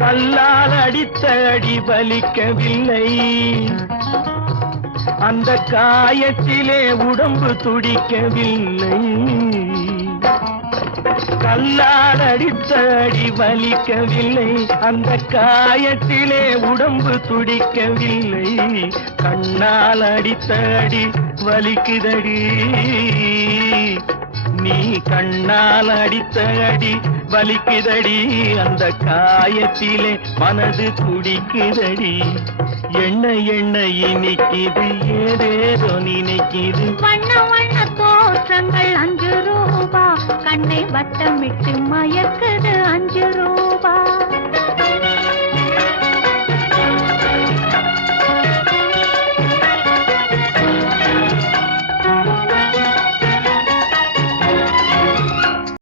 கல்லால் அடித்த அடி வலிக்கவில்லை, அந்த காயத்திலே உடம்பு துடிக்கவில்லை. கல்லால் அடித்த அடி வலிக்கவில்லை, அந்த காயத்திலே உடம்பு துடிக்கவில்லை. கண்ணால் அடித்த அடி வலிக்குதடி, நீ கண்ணால் அடித்த அடி வலிக்குதடி, அந்த காயத்திலே மனது துடிக்குதடி. எண்ண எண்ண இனிக்குது, ஏதேதோ நினைக்குது. வண்ண வண்ண தோற்றங்கள் 5 ரூபா, கண்ணை வட்டமிட்டு மயக்குது 5 ரூபா.